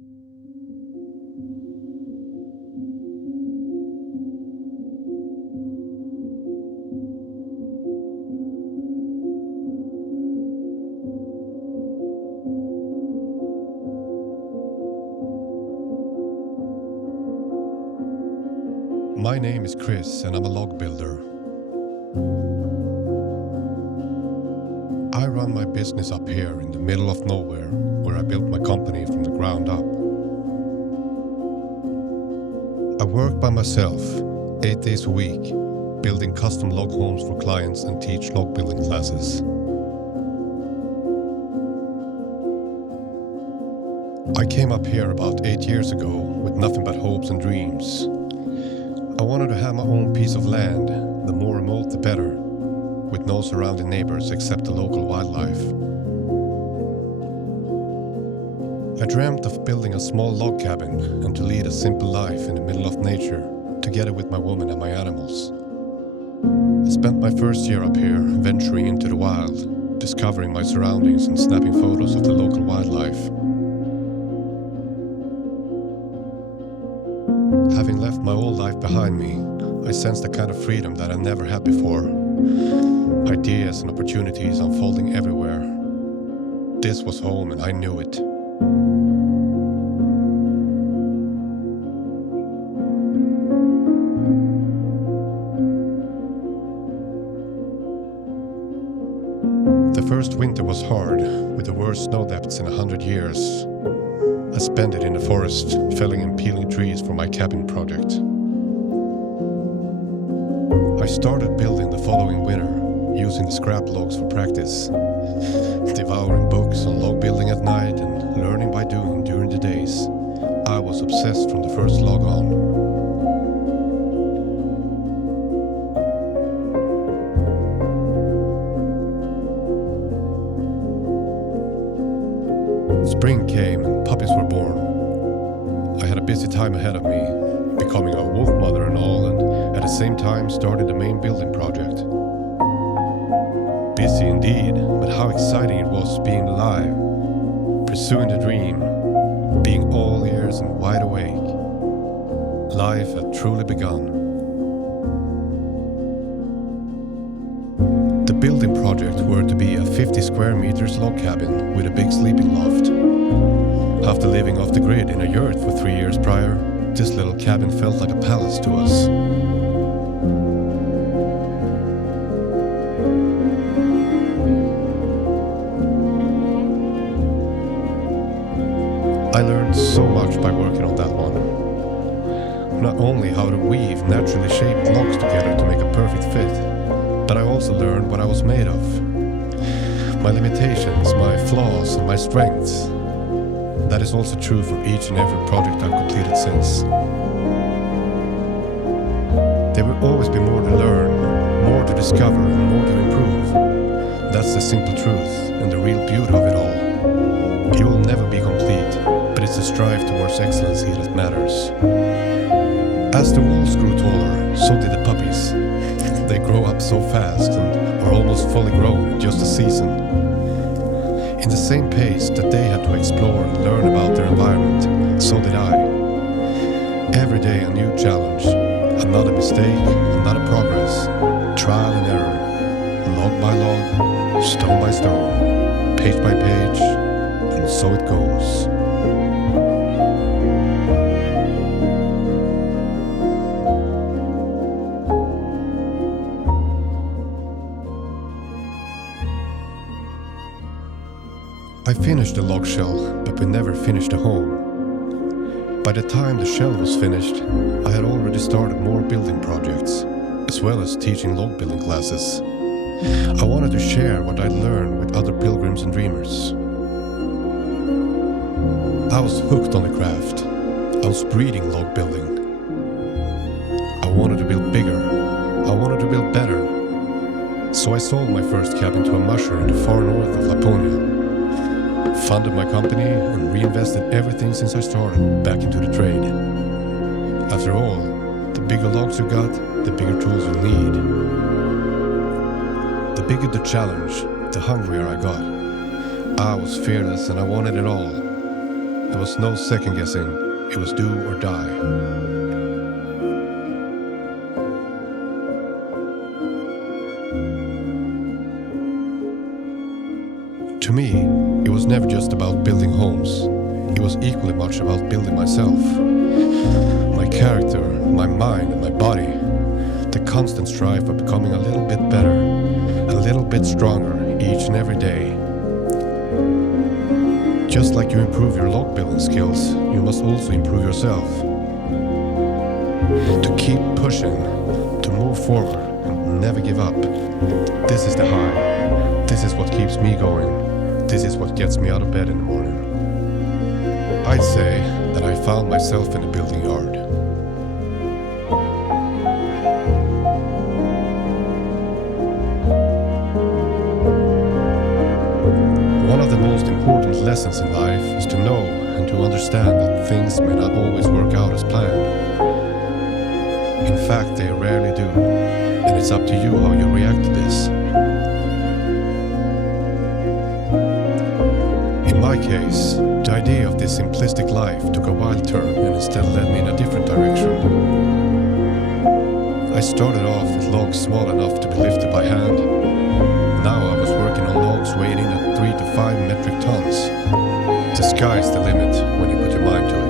My name is Chris and I'm a log builder. I run my business up here in the middle of nowhere, where I built my company from the ground up. I work by myself, 8 days a week, building custom log homes for clients and teach log building classes. I came up here about 8 years ago with nothing but hopes and dreams. I wanted to have my own piece of land, the more remote the better, with no surrounding neighbors except the local wildlife. I dreamt of building a small log cabin and to lead a simple life in the middle of nature, together with my woman and my animals. I spent my first year up here venturing into the wild, discovering my surroundings and snapping photos of the local wildlife. Having left my old life behind me, I sensed a kind of freedom that I never had before. Ideas and opportunities unfolding everywhere. This was home and I knew it. The first winter was hard, with the worst snow depths in 100 years. I spent it in the forest, felling and peeling trees for my cabin project. I started building the following winter, using the scrap logs for practice, devouring books on log building at night and learning by doing during the days. I was obsessed from the first log on. Spring came and puppies were born. I had a busy time ahead of me, becoming a wolf mother and all, and at the same time started the main building project. Busy indeed, but how exciting it was being alive, pursuing the dream, being all ears and wide awake. Life had truly begun. The building project were to be a 50 square meters log cabin with a big sleeping loft. After living off the grid in a yurt for 3 years prior, this little cabin felt like a palace to us. I learned so much by working on that one. Not only how to weave naturally shaped logs together to make a perfect fit, but I also learned what I was made of. My limitations, my flaws, and my strengths. That is also true for each and every project I've completed since. There will always be more to learn, more to discover, and more to improve. That's the simple truth and the real beauty of it all. You will never be complete, but it's the strive towards excellency that matters. As the walls grew taller, so did the puppies. They grow up so fast and are almost fully grown in just a season. In the same pace that they had to explore and learn about their environment, so did I. Every day a new challenge, another mistake, another progress, trial and error, log by log, stone by stone, page by page, and so it goes. I finished the log shell, but we never finished the home. By the time the shell was finished, I had already started more building projects, as well as teaching log building classes. I wanted to share what I'd learned with other pilgrims and dreamers. I was hooked on the craft. I was breeding log building. I wanted to build bigger. I wanted to build better. So I sold my first cabin to a musher in the far north of Laponia. Funded my company and reinvested everything since I started back into the trade. After all, the bigger logs you got, the bigger tools you need. The bigger the challenge, the hungrier I got. I was fearless and I wanted it all. There was no second guessing. It was do or die. To me, it was never just about building homes. It was equally much about building myself. My character, my mind and my body. The constant strive for becoming a little bit better, a little bit stronger each and every day. Just like you improve your log building skills, you must also improve yourself. To keep pushing, to move forward and never give up. This is the high. This is what keeps me going. This is what gets me out of bed in the morning. I'd say that I found myself in a building yard. One of the most important lessons in life is to know and to understand that things may not always work out as planned. In fact, they rarely do, and it's up to you how you react to this. In my case, the idea of this simplistic life took a wild turn and instead led me in a different direction. I started off with logs small enough to be lifted by hand. Now I was working on logs weighing in at 3 to 5 metric tons. The sky's the limit when you put your mind to it.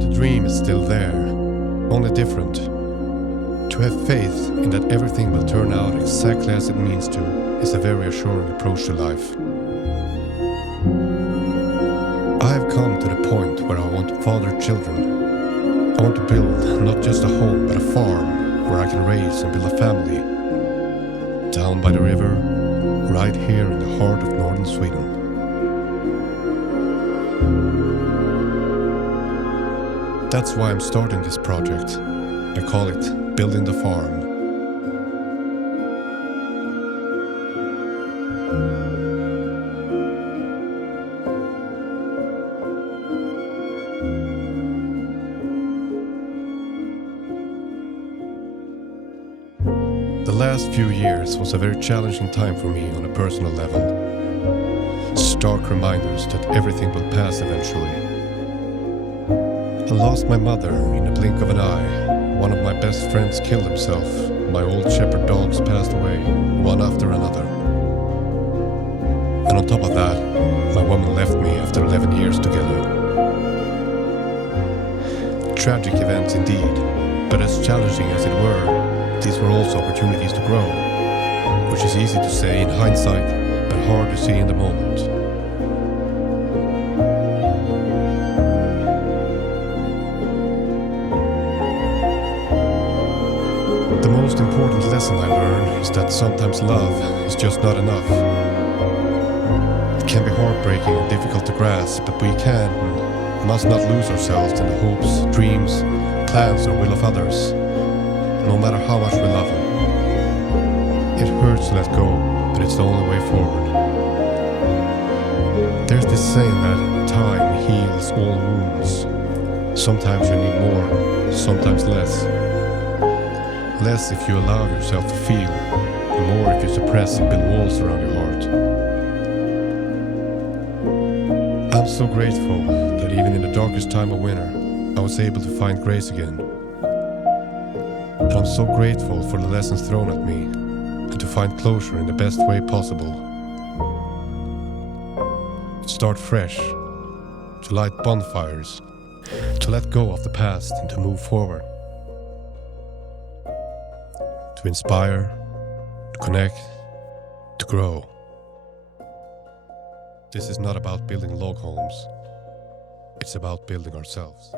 The dream is still there, only different. To have faith in that everything will turn out exactly as it means to is a very assuring approach to life. I have come to the point where I want to father children. I want to build not just a home but a farm where I can raise and build a family. Down by the river, right here in the heart of northern Sweden. That's why I'm starting this project. I call it Building the Farm. The last few years was a very challenging time for me on a personal level. Stark reminders that everything will pass eventually. I lost my mother in a blink of an eye. One of my best friends killed himself. My old shepherd dogs passed away, one after another. And on top of that, my woman left me after 11 years together. Tragic events indeed, but as challenging as it were, these were also opportunities to grow, which is easy to say in hindsight, but hard to see in the moment. The most important lesson I learned is that sometimes love is just not enough. It can be heartbreaking and difficult to grasp, but we can and must not lose ourselves in the hopes, dreams, plans or will of others, no matter how much we love them. It hurts to let go, but it's the only way forward. There's this saying that time heals all wounds. Sometimes you need more, sometimes less. Less if you allow yourself to feel, and more if you suppress and build walls around your heart. I'm so grateful that even in the darkest time of winter, I was able to find grace again. And I'm so grateful for the lessons thrown at me, and to find closure in the best way possible. To start fresh, to light bonfires, to let go of the past and to move forward. To inspire, to connect, to grow. This is not about building log homes. It's about building ourselves.